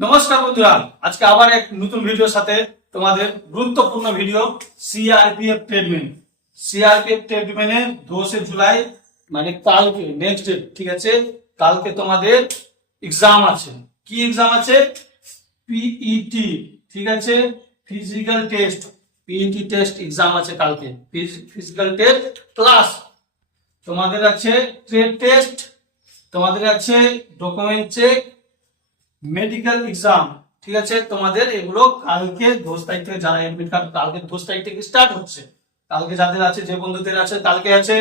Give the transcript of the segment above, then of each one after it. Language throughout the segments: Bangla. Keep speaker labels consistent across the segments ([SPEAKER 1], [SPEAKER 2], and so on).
[SPEAKER 1] নমস্কার বন্ধুরা, আজকে আবার এক নতুন ভিডিওর সাথে তোমাদের গুরুত্বপূর্ণ ভিডিও সিআরপিএফ ট্রেডমেন সিআরপিএফ ট্রেডমেনে দোষে জুলাই মানে কালকে নেক্সট ডে ঠিক আছে? কালকে তোমাদের এক্সাম আছে। কি এক্সাম আছে? পিইটি ঠিক আছে? Physical test PET test exam আছে কালকে। ফিজিক্যাল টেস্ট প্লাস তোমাদের আছে ট্রেড টেস্ট তোমাদের আছে ডকুমেন্ট চেক মেডিকেল এক্সাম ঠিক আছে? তোমাদের এগুলো কালকে দশ তারিখ থেকে যারা এডমিট কার্ড কালকে দশ তারিখ থেকে স্টার্ট হচ্ছে? কালকে যাদের আছে, যে বন্ধুদের আছে, কালকে আছে।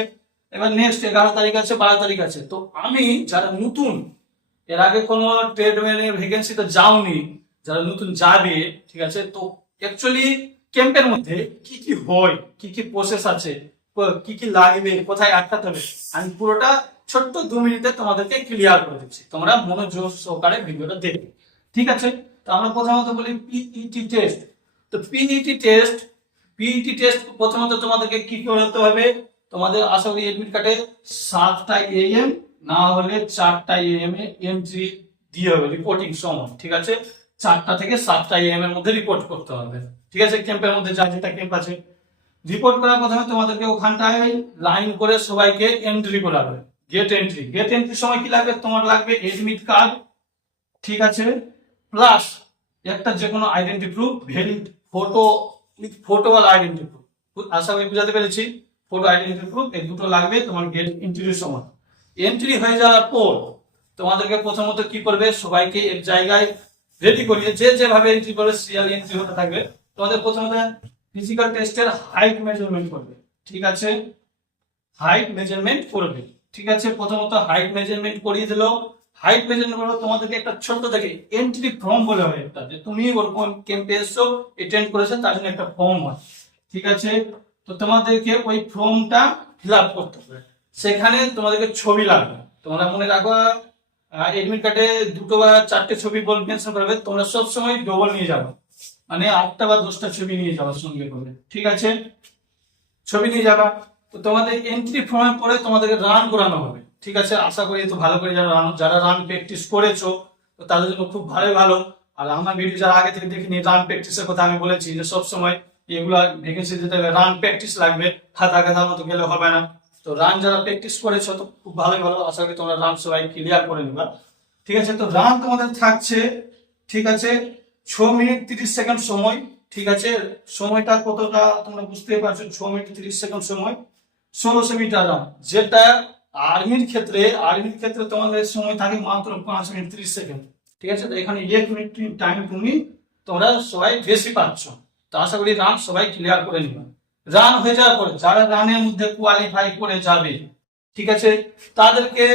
[SPEAKER 1] এবার নেক্সট এগারো তারিখ আছে, বারো তারিখ আছে। তো আমি যারা নতুন, এর আগে কোনো ট্রেডম্যানের ভ্যাকেন্সিতে যাওনি, যারা নতুন যাবে, ঠিক আছে? তো অ্যাকচুয়ালি ক্যাম্পের মধ্যে কি কি হয়, কি কি প্রসেস আছে, কি কি লাগবে, কোথায় আটকাতে হবে, আমি পুরোটা ছোট্ট দু মিনিটে তোমাদেরকে ক্লিয়ার করে দিচ্ছি। তোমরা মনোযোগ সহকারে ভিডিওটা দেখবে। ঠিক আছে? তো আমরা প্রথমত বলি পিইটি টেস্ট তো পিইটি টেস্ট পিইটি টেস্ট প্রথমত তোমাদেরকে কি করতে হবে? তোমাদের আশা এডমিট কার্ডে সাতটা এএম না হলে চারটা এএম এ এন্ট্রি দিয়ে হবে রিপোর্টিং সময়। ঠিক আছে? চারটা থেকে সাতটা এএম এর মধ্যে রিপোর্ট করতে হবে। ঠিক আছে? ক্যাম্পের মধ্যে যা যেটা ক্যাম্প আছে। রিপোর্ট করার প্রথমে তোমাদেরকে ওখানটায় লাইন করে সবাইকে এন্ট্রি করাবে। গেট এন্ট্রি গেট এন্ট্রির সময় কি লাগবে? তোমার লাগবে এডমিট কার্ড ঠিক আছে? প্লাস একটা যে কোনো identity proof valid photo photo আর আইডেন্টি প্রুফ আশা করি বুঝাতে পেরেছি? ফটো আইডেন্টি প্রুফ এই দুটো লাগবে তোমার গেট এন্ট্রির সময়। এন্ট্রি হয়ে যাওয়ার পর তোমাদেরকে প্রথমত কি করবে? সবাইকে এক জায়গায় রেডি করিয়ে যে যেভাবে এন্ট্রি করে সিরিয়াল এন্ট্রি হতে থাকবে। তোমাদের প্রথমত ফিজিক্যাল টেস্টের হাইট মেজারমেন্ট করবে, ঠিক আছে? হাইট মেজারমেন্ট করবে। ঠিক আছে, প্রথমত হাইট মেজারমেন্ট করিয়ে দিল। হাইট মেজারমেন্ট করবে তোমাদেরকে একটা ছোট্ট দেখে এন্ট্রি ফর্ম বলে হয় একটা, যে তুমি ওরকম ক্যাম্পে এসছো অ্যাটেন্ড করেছ, তার জন্য একটা ফর্ম হয়। ঠিক আছে? তো তোমাদেরকে ওই ফর্মটা ফিল আপ করতে হবে। সেখানে তোমাদেরকে ছবি লাগবে। তোমরা মনে রাখো এডমিট কার্ডে দুটো বা চারটে ছবি বল মেনশন করবে, তোমরা সব সময় ডবল নিয়ে যাবে। মানে আটটা বা দশটা ছবি নিয়ে যাওয়ার সঙ্গে করবে ঠিক আছে? ছবি নিয়ে যাবা। তো তোমাদের এন্ট্রি ফর্মে পরে তোমাদেরকে রান করানো হবে। ঠিক আছে? আশা করি তো ভালো করে যারা রান যারা রান প্র্যাকটিস করেছ, তো তাদের জন্য খুব ভালোই ভালো। আর আমার ভিডিও যারা আগে থেকে দেখিনি রান প্র্যাকটিসের কথা আমি বলেছি যে সব সময় এগুলা ভ্যাকেন্সি দিতে গেলে রান প্র্যাকটিস লাগবে খাতা কাথার মতো গেলে হবে না। তো রান যারা প্র্যাকটিস করেছ, তো খুব ভালোই ভালো। আশা করি তোমরা রান সবাই ক্লিয়ার করে নিবা। ঠিক আছে? তো রান তোমাদের থাকছে, ঠিক আছে? ছ মিনিট তিরিশ সেকেন্ড সময়, ঠিক আছে? সময়টা কতটা তোমরা বুঝতে পারছ? ছ মিনিট তিরিশ সেকেন্ড সময়। ষোলোশো মিটার রান যেটা আর্মির ক্ষেত্রে আর্মির ক্ষেত্রে তোমাদের সময় থাকে মাত্র পাঁচ মিনিট ত্রিশ সেকেন্ড। ঠিক আছে? এখানে এক মিনিট টাইম তুমি, তোমরা সবাই বেশি পাচ্ছ। তো আশা করি রান সবাই ক্লিয়ার করে নিবে। রান হয়ে যাওয়ার পরে যারা রানের মধ্যে কোয়ালিফাই করে যাবে, ঠিক আছে? তাদেরকে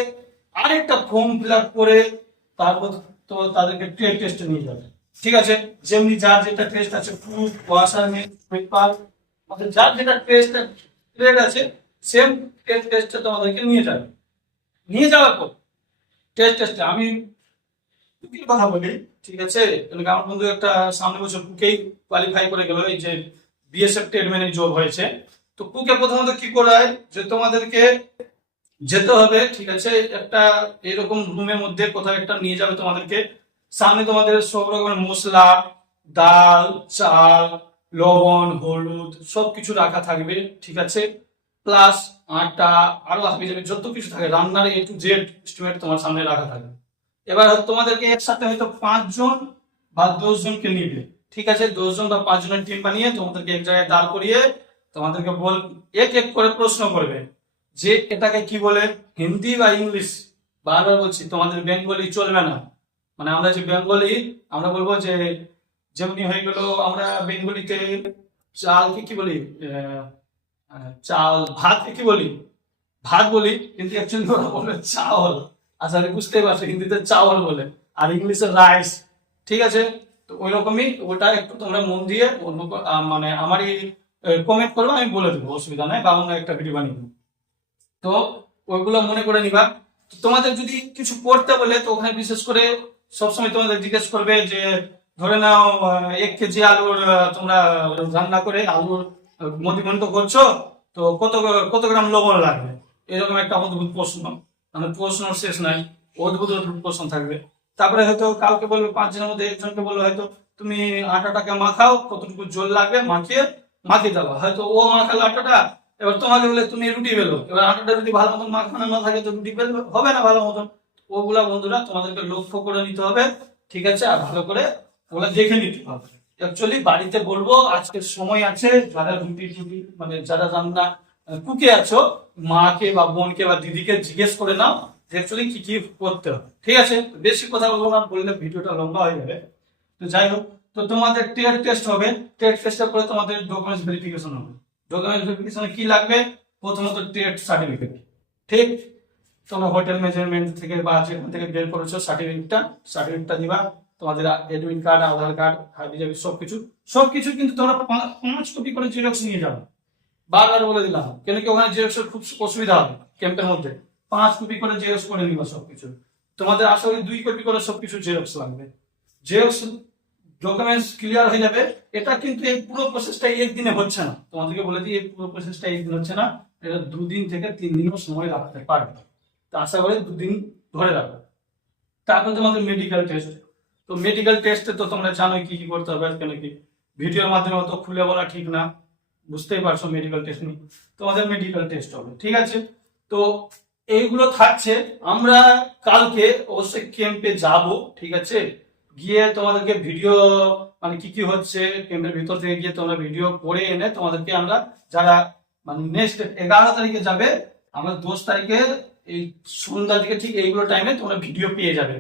[SPEAKER 1] আরেকটা ফর্ম ফিল আপ করে তারপর তো তাদেরকে ট্রেড টেস্টে নিয়ে যাবে। ঠিক আছে? যেমনি যার যেটা টেস্ট আছে প্রুফ ওয়াসারমেন্ট পেপার অর্থাৎ যার যেটা টেস্ট ট্রেড আছে সেম টেস্ট টেস্টে তোমাদেরকে নিয়ে যাবে। নিয়ে যাওয়ার পর টেস্ট টেস্টে আমি কথা বলি, ঠিক আছে? আমার বন্ধু একটা সামনে বছর কুকেই কোয়ালিফাই করে গেল, এই যে বিএসএফ ট্রেডম্যানের জব হয়েছে। তো কুকে প্রথমত কি করায় যে তোমাদেরকে যেতে হবে, ঠিক আছে? একটা এরকম রুমের মধ্যে কোথাও একটা নিয়ে যাবে তোমাদেরকে। সামনে তোমাদের সব রকমের মশলা, ডাল, চাল, লবণ, হলুদ সব কিছু রাখা থাকবে, ঠিক আছে? প্লাস আটা আরও হাবি যাবে যত কিছু থাকে, রান্নার এ টু জেড এস্টিমেট তোমার সামনে রাখা থাকে এবার তোমাদেরকে একসাথে হয়তো পাঁচজন বা দশ জনকে নিবে। ঠিক আছে দশ জন বা পাঁচ জনের টিম বানিয়ে তোমাদেরকে এক জায়গায় দাঁড় করিয়ে তোমাদেরকে বল, এক এক করে প্রশ্ন করবে। যে এটাকে কি বলে? হিন্দি বা ইংলিশ? বারবার বলছি, তোমাদের বেঙ্গলি চলবে না। মানে আমরা যে বেঙ্গলি, আমরা বলব যে যেমনি হয়ে গেল, আমরা বেঙ্গলিতে চালকে কি বলি? চাল, ভাত কি বলি? ভাত বলি, কিন্তু অ্যাকচুয়ালি ওরা বলে চাওয়াল আচ্ছা বুঝতেই পারছি, হিন্দিতে চাওয়াল বলে, আর ইংলিশে রাইস ঠিক আছে? তো ওই রকমই ওটা একটু তোমরা মন দিয়ে অন্য মানে আমারই কমেন্ট করবে, আমি বলে দেবো, অসুবিধা নাই বা অন্য একটা ভিডিও বানিয়ে তো ওইগুলো মনে করে নিবা। তোমাদের যদি কিছু পড়তে বলে, তো ওখানে বিশেষ করে সবসময় তোমাদের জিজ্ঞেস করবে যে, ধরে নাও এক কেজি আলুর তোমরা রান্না করে আলুর আহ, মধ্যমন্ত করছ তো কত কত গ্রাম লবণ লাগবে? এরকম একটা অদ্ভুত প্রশ্ন। মানে প্রশ্ন শেষ নাই অদ্ভুত অদ্ভুত প্রশ্ন থাকবে। তারপরে হয়তো কাউকে বলবে পাঁচজনের মধ্যে একজনকে বলবে হয়তো তুমি আটাটাকে মাখাও কতটুকু জল লাগবে মাখিয়ে মাখিয়ে দেবো হয়তো ও মাখালো আটাটা এবার তোমাকে বলে তুমি রুটি বেলো। এবার আটাটা যদি ভালো মতন মাখানো না থাকে তো রুটি বেলবে হবে না ভালো মতন। ওগুলা বন্ধুরা তোমাদেরকে লক্ষ্য করে নিতে হবে ঠিক আছে? আর ভালো করে ওগুলা দেখে নিতে হবে। অ্যাকচুয়ালি বাড়িতে বলব, আজকের সময় আছে, যারা রুটি টুটি মানে যারা রান্না কুকে আছো, মাকে বা বোনকে বা দিদিকে জিজ্ঞেস করে নাও অ্যাকচুয়ালি কি কি করতে হবে। ঠিক আছে? বেশি কথা বলব না, বললে ভিডিওটা লম্বা হয়ে যাবে। তো যাই হোক, তো তোমাদের টেট টেস্ট হবে। টেট টেস্টের পরে তোমাদের ডকুমেন্টস ভেরিফিকেশন হবে। ডকুমেন্টস ভেরিফিকেশনে কি লাগবে? প্রথমত টেট সার্টিফিকেট ঠিক? তোমরা হোটেল ম্যানেজমেন্ট থেকে বা যেখান থেকে বের করেছ সার্টিফিকেটটা সার্টিফিকেটটা দিবা তোমাদের এডমিট কার্ড আধার কার্ড হাবি জাবি সবকিছু। সবকিছু কিন্তু তোমরা পাঁচ কপি করে জেরক্স নিয়ে যাবে। বারবার বলে দিলাম, কেন কি ওখানে জেরক্সের খুব অসুবিধা হবে ক্যাম্পের মধ্যে। পাঁচ কপি করে জেরক্স করে নিবা সবকিছু। তোমাদের আশা করি দুই কপি করে সবকিছু জেরক্স লাগবে। জেরক্স ডকুমেন্টস ক্লিয়ার হয়ে যাবে। এটা কিন্তু এই পুরো প্রসেসটা একদিনে হচ্ছে না। তোমাদেরকে বলে দিই, এই পুরো প্রসেসটা একদিন হচ্ছে না। এটা দুদিন থেকে তিন দিনও সময় লাগতে পারবে। তো আশা করি দুদিন ধরে রাখবে তারপর তোমাদের মেডিকেল টেস্ট তো মেডিকেল টেস্টে তো তোমরা জানোই কি কি করতে হবে কেন কি ভিডিওর মাধ্যমে অত খুলে বলা ঠিক না। বুঝতেই পারছ মেডিকেল টেস্ট নিয়ে। তোমাদের মেডিকেল টেস্ট হবে, ঠিক আছে? তো এইগুলো থাকছে। আমরা কালকে অবশ্যই ক্যাম্পে যাব, ঠিক আছে? গিয়ে তোমাদেরকে ভিডিও মানে কি কি হচ্ছে ক্যাম্পের ভিতর থেকে গিয়ে তোমরা ভিডিও করে এনে তোমাদেরকে আমরা যারা মানে নেক্সট এগারো তারিখে যাবে আমরা দশ তারিখে এই সন্ধ্যার দিকে ঠিক এইগুলো টাইমে তোমরা ভিডিও পেয়ে যাবে।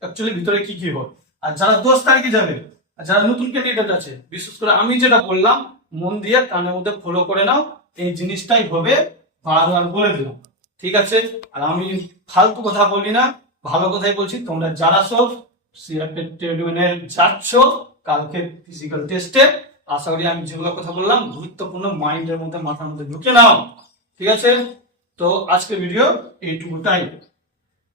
[SPEAKER 1] অ্যাকচুয়ালি ভিতরে কি কি হয়? আর যারা দশ তারিখে যাবে, আর যারা নতুন ক্যান্ডিডেট আছে, বিশেষ করে আমি যেটা বললাম, মন দিয়ে কানের মধ্যে ফলো করে নাও, এই জিনিসটাই হবে বারবার বলে দিলাম। ঠিক আছে? আর আমি ফালতু কথা বলি না, ভালো কথাই বলছি, তোমরা যারা সব যাচ্ছ, কালকে ফিজিক্যাল টেস্টে আশা করি আমি যেগুলো কথা বললাম, গুরুত্বপূর্ণ মাইন্ডের মধ্যে, মাথার মধ্যে ঢুকে নাও। ঠিক আছে? তো আজকের ভিডিও এইটুকুটাই।